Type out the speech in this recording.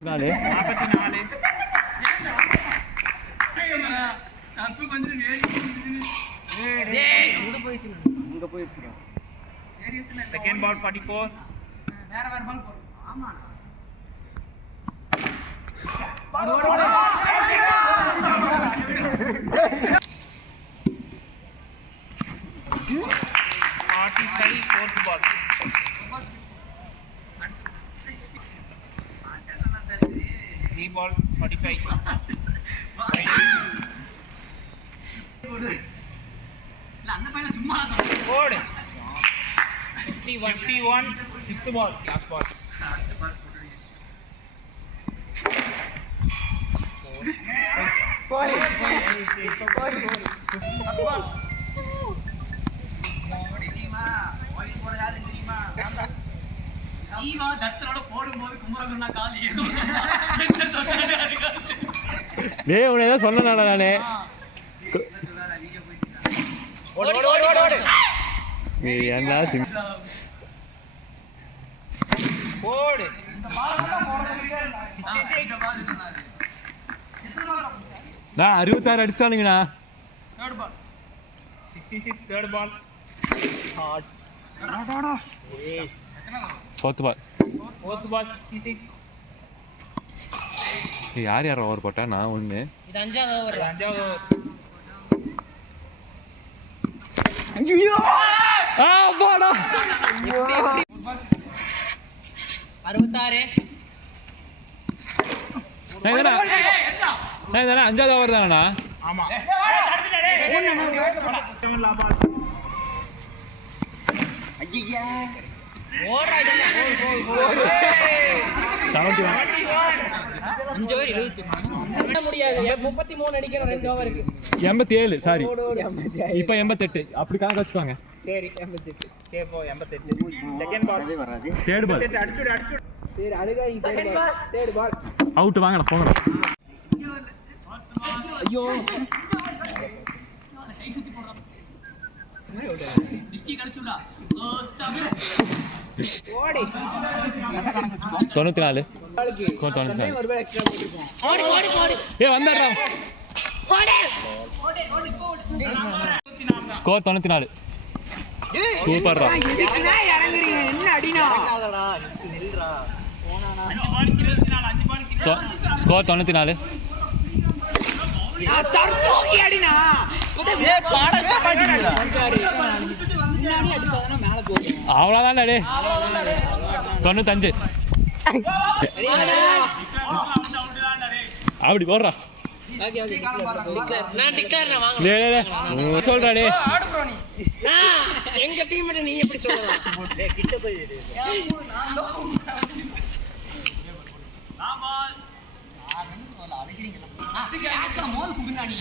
44 second ball 44 வேற பால் போடு ஆமா 45 fourth ball 3 ball 45 இல்ல அந்த பையன் சும்மா போடு 51 fifth ball last ball போய் டேய் உன்னை ஏதோ சொன்னேன்டா நானே நீ என்ன போடு நான் 66 அடிச்சானுங்கண்ணா 66 third ball fourth ball fourth ball 66 யார் யார் ஓவர் போட்டா நான் ஒன்று இது அஞ்சாவது போடா 66 அஞ்சாவது ஓவர் தானண்ணா ஆமா ஓடுறா இதெல்லாம் 5 ஓவர் 71 முடியாது 33 அடிக்கணும் 2 ஓவருக்கு 87 சாரி இப்போ 88 அப்படி கணக்கு வச்சுக்கோங்க சரி 88 சரி போ 88 செகண்ட் பால் வராது தேர்ட் பால் அடிச்சு சரி அழுகாதீங்க தேர்ட் பால் அவுட் வாங்கடா போங்கடா ஐயோ கை சுத்தி போடுறா டிஸ்ட்ரிக்ட் அடிச்சுடா ஓடி 94 ஒரு பேர் எக்ஸ்ட்ரா போட்டுருக்கோம் ஓடி ஏய் வந்தாடா ஸ்கோர் 94 சூப்பர்ரா எதுக்குடா இறங்குறீங்க என்ன அடினா நில்றா 5 பால் 24 ஸ்கோர் 94 தர்தோகி அடினா புதே பாடல் பாடிடுடா முன்னாடி அடிச்சாதானே மேல போகும் அவ்வளவுதான்டா டேய் 95 அப்படி போடுறா ஓகே டிக்ளேர் நான் டிக்ளேர் நான் வாங்க டேய் சொல்றா டேய் ஆடு ப்ரோ நீ எங்க டீம் நீ எப்படி சொல்லலாம் டேய் கிட்ட போய் நான் பால் நான் வந்து சொல்ல அடிக்கிறீங்க மோல் குடுங்க நீ